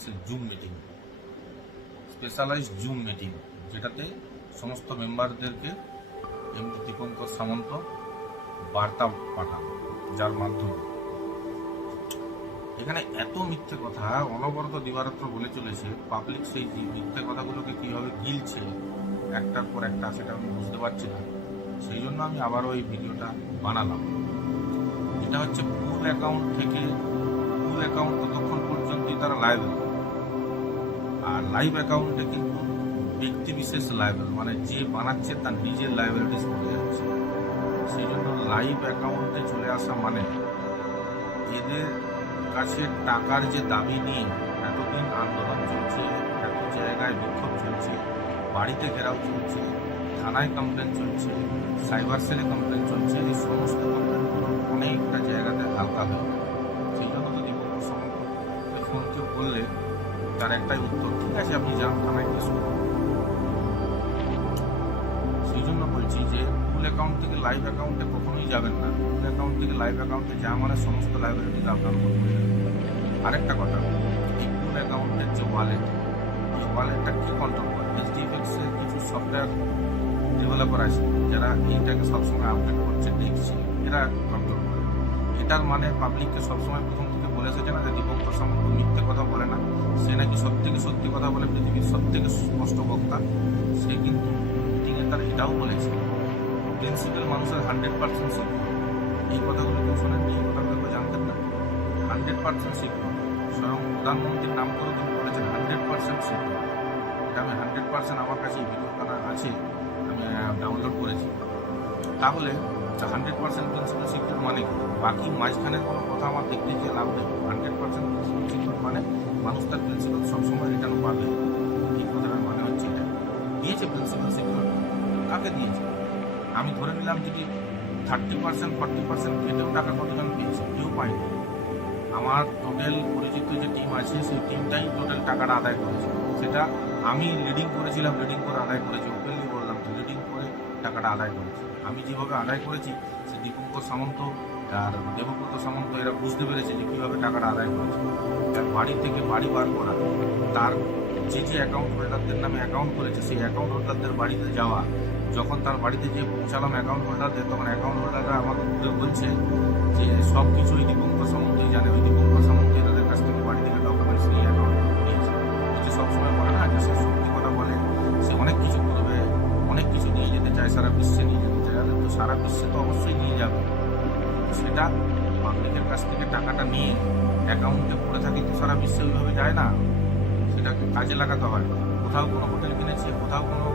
অফিসের Zoom meeting, specialized Zoom meeting, যেটাতে সমস্ত মেম্বারদেরকে এমডি দীপঙ্কর সামন্ত বার্তা পাঠান, যার মাধ্যমে এখানে এত মিথ্যে কথা অনবরত দিবারাত্র বলে চলেছে। পাবলিক সেই মিথ্যে কথাগুলোকে কিভাবে গিলছে একটার পর একটা, সেটা আমি বুঝতে পারছি না। সেই জন্য আমি আবারও এই ভিডিওটা বানালাম। যেটা হচ্ছে ফুল অ্যাকাউন্ট থেকে ফুল অ্যাকাউন্ট ততক্ষণ পর্যন্তই তারা লাইবেল, আর লাইভ অ্যাকাউন্টে কিন্তু ব্যক্তি বিশেষ লাইবেল, মানে যে বানাচ্ছে তার নিজের লাইবিলিটিস পড়ে যাচ্ছে। সেই জন্য লাইভ অ্যাকাউন্টে চলে আসা মানে এদের কাছে টাকার যে দাবি নিয়ে এতদিন আন্দোলন চলছে, এত জায়গায় বিক্ষোভ চলছে, বাড়িতে ঘেরাও চলছে, থানায় কমপ্লেন চলছে, সাইবার সেলে কমপ্লেন চলছে, এই সমস্ত কমপ্লেনগুলো অনেকটা জায়গাতে হালকা হয়ে যায়। সেই জন্য তো দীপঙ্কর সামন্তকে ফোন কেউ করলে তার একটাই উত্তর, ঠিক আছে আপনি যান থানায় কেস করুন। সেই জন্য বলছি যে ফুল অ্যাকাউন্ট থেকে লাইভ অ্যাকাউন্টে কখনোই যাবেন না। ফুল অ্যাকাউন্ট থেকে লাইভ অ্যাকাউন্টে যা মানে সমস্ত লাইবিলিটিস আপনার উপর পড়ে যাবে। আরেকটা কথা, এই ফুল অ্যাকাউন্টের যে ওয়ালেট, এই ওয়ালেটটা কি কন্ট্রোল করে? এইচডিএফএক্সের কিছু সফটওয়্যার ডেভেলপার আছে যারা এইটাকে সবসময় আপডেট করছে, দেখছে, এরা কন্ট্রোল করে। এটার মানে পাবলিককে সবসময় প্রথম থেকে বলে এসেছে না যে দীপঙ্কর সামন্ত মিথ্যে কথা বলে না, সে নাকি সত্যি কথা বলে, পৃথিবীর সবথেকে স্পষ্ট বক্তা। সে কিন্তু মিটিংয়ে তার এটাও বলেছে প্রিন্সিপাল মানুষের 100% সিকিউর। এই কথাগুলো কেউ শোনেননি, এই কথাগুলো কেউ জানতেন না। 100% সিকিউর, স্বয়ং প্রধানমন্ত্রীর নাম করে তিনি বলেছেন 100% সিকিউর। এটা আমি 100% আমার কাছে এই ভিডিওটা আছে, আমি ডাউনলোড করেছি। তাহলে 100% প্রিন্সিপাল সিকিউর মানে কি? বাকি মাঝখানের কোনো কথা আমার দেখতে গিয়ে লাভ নেই। 100% প্রিন্সিপাল সিকিউর মানে মানুষ তার প্রিন্সিপাল সবসময় রিটার্ন পাবে। এই কথাটার মানে হচ্ছে এটা। দিয়েছে প্রিন্সিপাল সিকিউর, কাকে দিয়েছে? আমি ধরে নিলাম যদি 30% 40% কেটেও টাকা কতজন পেয়েছে, কেউ পায়নি। আমার টোটাল পরিচিত যে টিম আছে সেই টিমটাই টোটাল টাকাটা আদায় করেছে। সেটা আমি লিডিং করেছিলাম, লিডিং করে আদায় করেছি, ওপেনলি বললাম তো, লিডিং করে টাকাটা আদায় করেছি। আমি যেভাবে আদায় করেছি সে দীপঙ্কর সামন্ত আর দেবব্রত সামন্ত এরা বুঝতে পেরেছে যে কীভাবে টাকাটা আদায় করেছে। তার বাড়ি থেকে বাড়ি বার করা, তার যে অ্যাকাউন্ট হোল্ডারদের নামে অ্যাকাউন্ট করেছে সেই অ্যাকাউন্ট হোল্ডারদের বাড়িতে যাওয়া, যখন তার বাড়িতে যে পৌঁছালাম অ্যাকাউন্ট হোল্ডারদের, তখন অ্যাকাউন্ট হোল্ডাররা আমাকে ঘুরে বলছে যে সব কিছু ওই দীপঙ্কর সামন্তই জানে, ওই দীপঙ্কর সামন্ত তাদের কাছ থেকে বাড়ি থেকে ডকুমেন্টস নিয়ে অ্যাকাউন্ট নিয়েছে। হচ্ছে সবসময় বলে না যে সে সত্যি কথা বলে, সে অনেক কিছু করবে, অনেক কিছু নিয়ে যেতে চায়, সারা বিশ্বে নিয়ে যেতে চায়। তো সারা বিশ্বে তো অবশ্যই নিয়ে যাবে, সেটা পাবলিকের কাছ থেকে টাকাটা নিয়ে অ্যাকাউন্টে পড়ে থাকি তো সারা বিশ্বে ওইভাবে যায় না, সেটাকে কাজে লাগাতে হয়। কোথাও কোনো হোটেল কিনেছে, কোথাও কোনো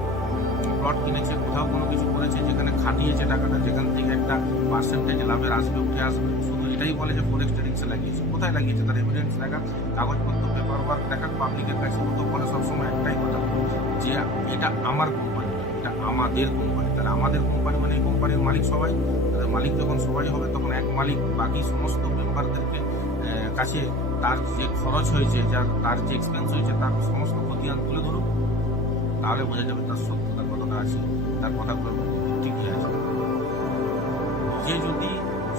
প্লট কিনেছে, কোথাও কোনো কিছু করেছে যেখানে খাটিয়েছে টাকাটা, যেখান থেকে একটা পার্সেন্টেজ লাভের আসবে, উঠে আসবে। শুধু এটাই বলে যে ফরেক্স ট্রেডিংসে লাগিয়েছে, কোথায় লাগিয়েছে তার এভিডেন্স দেখান, কাগজপত্র পেপার ওয়ার্ক দেখান পাবলিকের কাছে। ও তো বলে সবসময় একটাই কথা যে এটা আমার কোম্পানি, এটা আমাদের কোম্পানি। তাহলে আমাদের কোম্পানি মানে এই কোম্পানির মালিক সবাই, তাদের মালিক যখন সবাই হবে তখন এক মালিক বাকি সমস্ত মেম্বারদেরকে কাছে তার যে খরচ হয়েছে, তার যে এক্সপেন্স হয়েছে তার সমস্ত খতিয়ান তুলে ধরুক, তাহলে বোঝা যাবে তার সত্যতা কতটা আছে, তার কথাগুলো ঠিকই আছে। যে যদি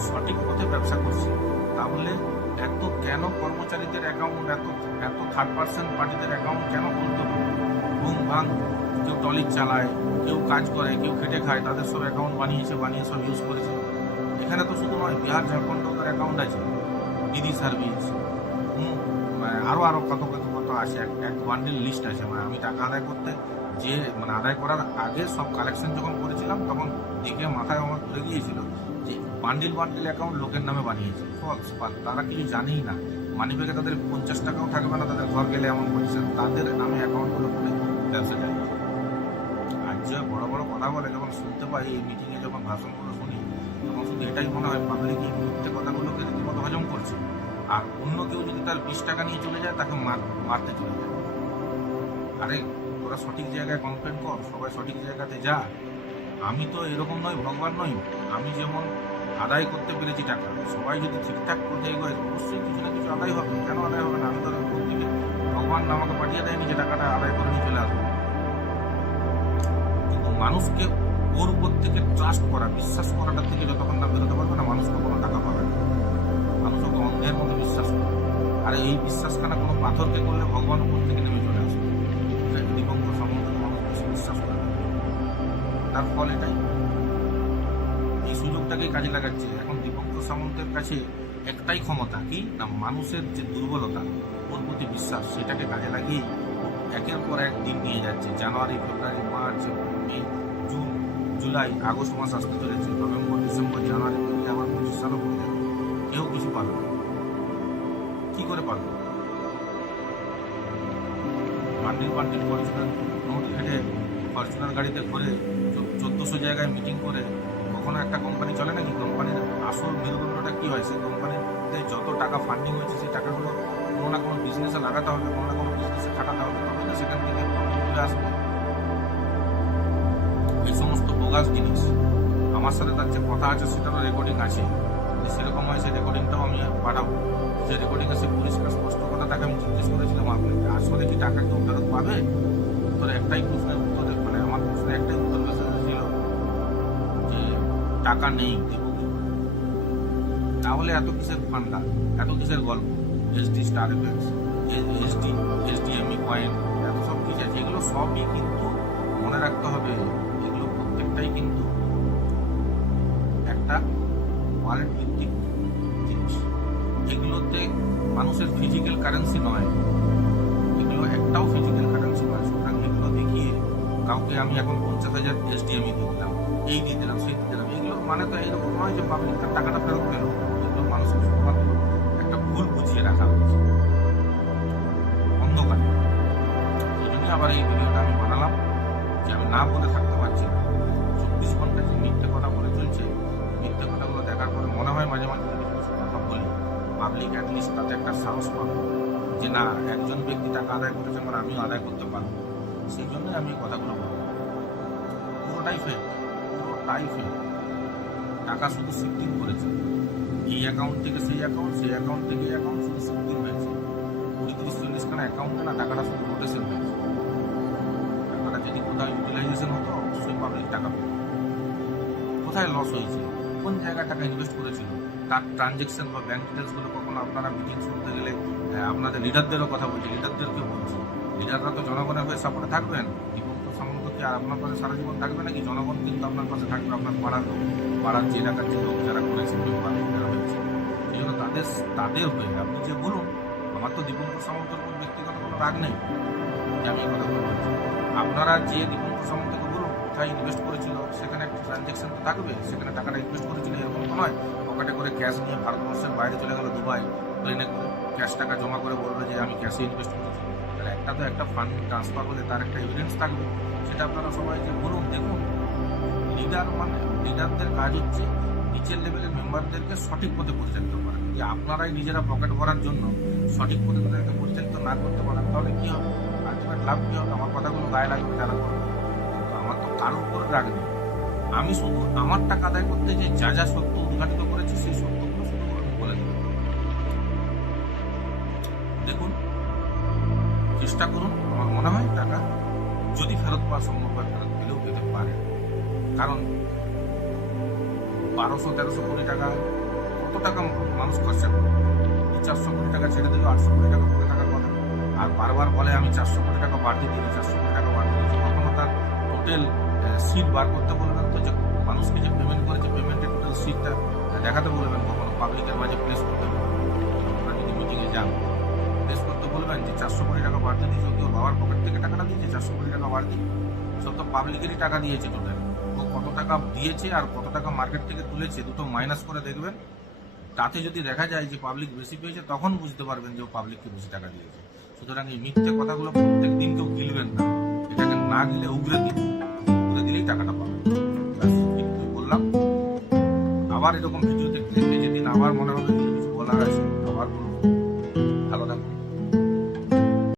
সঠিক পথে ব্যবসা করছে তাহলে এত কেন কর্মচারীদের অ্যাকাউন্ট, এত থার্ড পার্সন পার্টিদের অ্যাকাউন্ট কেন খুলতে হবে? ঘুম ভাঙ, কেউ টলিক চালায়, কেউ কাজ করে, কেউ খেটে খায়, তাদের সব অ্যাকাউন্ট বানিয়ে সব ইউজ করেছে। এখানে তো শুধু নয়, বিহার ঝাড়খণ্ডেও তার অ্যাকাউন্ট আছে, দিদি সার্ভিস, আরও কত আছে, এক বান্ডিল লিস্ট আছে। মানে আমি টাকা আদায় করতে যে আদায় করার আগে সব কালেকশন যখন করেছিলাম তখন দেখে মাথায় আমার ঘুরে গিয়েছিল যে বান্ডিল অ্যাকাউন্ট লোকের নামে বানিয়েছে। ফলস, তারা কিছু জানেই না, মানিব্যাগে তাদের 50 টাকাও থাকবে না, তাদের ঘর গেলে এমন পজিশন, তাদের নামে অ্যাকাউন্টগুলো করে ব্যবসা যায়। আর যে বড় বড় কথা বলে যখন শুনতে পাই, এই মিটিংয়ে যখন ভাষণগুলো শুনি, তখন শুধু এটাই মনে হয় পাবলিক এই মিথ্যে কথাগুলোকে রীতিমতো হজম করছে। আর অন্য কেউ যদি তার 20 টাকা নিয়ে চলে যায় তাকে মারতে চলে যায়। আরে তোরা সঠিক জায়গায় কমপ্লেন কর, সবাই সঠিক জায়গাতে যা। আমি তো এরকম নয়, ভগবান নই। আমি যেমন আদায় করতে পেরেছি টাকা, সবাই যদি ঠিকঠাক করতে এগোয় অবশ্যই কিছু না কিছু আদায় হবে। কেন আদায় হবে না? আমি তো প্রত্যেকে ভগবান আমাকে পাঠিয়ে দেয়নি যে টাকাটা আদায় করে নিয়ে চলে আসবো। কিন্তু মানুষকে ওর উপর থেকে ট্রাস্ট করা, বিশ্বাস করাটা থেকে যতক্ষণ না বেরোতে পারবে না, মানুষ কখনো টাকা পাবে না। মানুষ ওকে অন্ধের মতো বিশ্বাস করে। আর এই বিশ্বাসখানা কোনো পাথরকে করলে ভগবান উপর থেকে নেমে চলে আসবে। দীপঙ্কর সামন্তকে মানুষ বেশি বিশ্বাস করে না। তার ফল এটাই, এই সুযোগটাকেই কাজে লাগাচ্ছে। এখন দীপঙ্কর সামন্তের কাছে একটাই ক্ষমতা, কি না মানুষের যে দুর্বলতা, ওর প্রতি বিশ্বাস, সেটাকে কাজে লাগিয়ে একের পর এক দিন নিয়ে যাচ্ছে। জানুয়ারি, ফেব্রুয়ারি, মার্চ, মে, জুন, জুলাই, আগস্ট মাস আসতে চলেছে, নভেম্বর, ডিসেম্বর, জানুয়ারি, ফেব্রুয়ারি, আবার 25 সালও পড়ে যাবে। কেউ কিছু পারবে না। কি করে পারবে? বান্ডিল বান্ডিল ফরচুনার নোট ঘেটে ফরচুনার গাড়িতে করে 1400 জায়গায় মিটিং করে কখনো একটা কোম্পানি চলে নাকি? কোম্পানির আসল মেরুদণ্ডটা কি হয়? সেই কোম্পানিতে যত টাকা ফান্ডিং হয়েছে সেই টাকাগুলো কোনো না কোনো বিজনেসে লাগাতে হবে, কোনো না কোনো বিজনেসে খাটাতে হবে, তবে না সেখান থেকে চলে আসবে। এই সমস্ত বোগাস জিনিস, আমার সাথে তার যে কথা আছে সেটারও রেকর্ডিং আছে, সেরকম হয় সেই রেকর্ডিংটাও আমি পাঠাবো। যে রেকর্ডিংয়ে সে পরিষ্কার স্পষ্ট কথা তাকে আমি জিজ্ঞেস করেছিলাম, আপনাকে আসলে কি টাকা কেউ ফেরত পাবে? উত্তরে একটাই প্রশ্নের উত্তরে, মানে আমার প্রশ্নের একটাই উত্তর ছিল যে টাকা নেই, দেব কি? তাহলে এত কিসের ফান্ডা, এত কিসের গল্প? SD star effects, SDME coin, এত সব কিছু আছে, এগুলো সবই কিন্তু মনে রাখতে হবে, এগুলো প্রত্যেকটাই কিন্তু একটা ওয়ালেট ভিত্তিক জিনিস। এগুলোতে মানুষের ফিজিক্যাল কারেন্সি নয়, এগুলো একটাও ফিজিক্যাল কারেন্সি নয়। সুতরাং এগুলো দেখিয়ে কাউকে আমি এখন 50,000 এসডিএমই দিয়ে দিলাম, এই দিয়ে দিলাম, সেই দিয়ে দিলাম, এগুলো মানে তো এইরকম নয় যে পাবলিক তার টাকাটা ফেরত পেল। এগুলো মানুষের শুধুমাত্র একটা ভুল বুঝিয়ে রাখা হয়েছে অন্ধকারে। এই জন্যই আবার এই ভিডিওটা আমি বানালাম, যে আমি না বলে থাকতে পারছি না। 24 ঘন্টা যে মিথ্যে কথা বলে চলছে, মিথ্যে কথাগুলো দেখার পরে মনে হয় মাঝে মাঝে যদি কিছু কথা বলি, পাবলিক অ্যাটলিস্ট তাতে একটা সাহস পাবে যে না, একজন ব্যক্তি টাকা আদায় করেছে, আমার আমিও আদায় করতে পারবো। সেই জন্যই আমি এই কথাগুলো বলবো। পুরোটাই ফেক, পুরোটাই ফেক। টাকা শুধু শিফটিং করেছে, এই অ্যাকাউন্ট থেকে সেই অ্যাকাউন্ট, সেই অ্যাকাউন্ট থেকে এই অ্যাকাউন্ট, শুধু শিফটিং হয়েছে। 20-30-40 অ্যাকাউন্টে না টাকাটা শুধু রোটেশন হয়েছে। টাকাটা যদি কোথাও ইউটিলাইজেশন হতো, অবশ্যই পাবলিক টাকা পেত। কোথায় লস হয়েছে, কোন জায়গায় টাকা ইনভেস্ট করেছিল, তার ট্রানজেকশন বা ব্যাংক ডিটেলসগুলো কখনো আপনারা মিটিং শুনতে গেলে আপনাদের লিডারদেরও কথা বলছি, লিডারদেরকে বলছি, লিডাররা তো জনগণের হয়ে সাপোর্টে থাকবেন। দীপঙ্কর সামন্ত কি আর আপনার পাশে সারা জীবন থাকবে নাকি? জনগণ কিন্তু আপনার পাশে থাকবে, আপনার পাড়ার লোক, পাড়ার যে এলাকার যে লোক যারা করেছে, যারা হয়েছে। সেই জন্য তাদের হয়ে আপনি যে বলুন, আমার তো দীপঙ্কর সামন্তর উপর ব্যক্তিগত কোনো রাগ নেই যে আমি এই কথাগুলো বলছি। আপনারা যে দীপঙ্কর সামন্তকে বলুন কোথায় ইনভেস্ট করেছিল, সেখানে একটা ট্রানজেকশন তো থাকবে, সেখানে টাকাটা ইনভেস্ট করেছিল, এরকম তো নয় পকেটে করে ক্যাশ নিয়ে ভারতবর্ষের বাইরে চলে গেল দুবাই, প্লেনে করে ক্যাশ টাকা জমা করে বলবে যে আমি ক্যাশে ইনভেস্ট করেছি। তাহলে একটা তো একটা ফান্ড ট্রান্সফার হলে তার একটা এভিডেন্স থাকবে, সেটা আপনারা সবাই যে বলুন। দেখুন, লিডার মানে লিডারদের কাজ হচ্ছে নিচের লেভেলের মেম্বারদেরকে সঠিক পথে পরিচালিত করা। যদি আপনারাই নিজেরা পকেট ভরার জন্য সঠিক পথে তাদেরকে পরিচালিত না করতে পারেন, তাহলে কী হবে? আলটিমেট লাভ কী হবে? আমার কথাগুলো গায়ে লাগবে, যারা করবে। আমার তো কারোর উপরে রাগ নেই, আমি শুধু আমার টাকা আদায় করতে যে যা যা সত্য উদ্ঘাটিত করেছি সেই সত্যগুলো শুধু আমি বলে দেব। দেখুন, চেষ্টা করুন, আমার মনে হয় টাকা যদি ফেরত পাওয়া সম্ভব হয়, ফেরত পেলেও পেতে পারে। কারণ 1200-1300 কোটি টাকা কত টাকা মানুষ খরচা করে? 400 কোটি টাকা ছেড়ে দিলেও 800 কোটি টাকা পড়ে থাকার কথা। আর বারবার বলে আমি 400 কোটি টাকা বাড়তি দিচ্ছি, 400 কোটি টাকা বাড়তি দিচ্ছি। কখনো তার টোটাল সিট বার করতে বলবেন তো, যে মানুষকে যে পেমেন্ট করেছে পেমেন্টের টোটাল সিটটা দেখাতে বলবেন, কখনো পাবলিকের মাঝে প্লেস করতে বলবেন। আপনারা যদি মিটিংয়ে যান, প্লেস করতে বলবেন যে 400 কোটি টাকা বাড়তি দিয়েছে, কেউ বাবার পকেট থেকে টাকাটা দিয়েছে 400 কোটি টাকা বাড়তি, সব তো পাবলিকেরই টাকা দিয়েছে টোটাল। ও কত টাকা দিয়েছে আর কত টাকা মার্কেট থেকে তুলেছে, দুটো মাইনাস করে দেখবেন। তাতে যদি দেখা যায় যে পাবলিক বেশি পেয়েছে, তখন বুঝতে পারবেন যে ও পাবলিককে বেশি টাকা দিয়েছে। সুতরাং এই মিথ্যে কথাগুলো প্রত্যেক দিন কেউ গিলবেন না, এটাকে না গিলে উগরে দিন, উগরে দিলেই টাকাটা পাবেন। বললাম, আবার এরকম ভিডিও দেখতে যেদিন আবার মনে হবে কিছু বলার আছে আবার বলবো।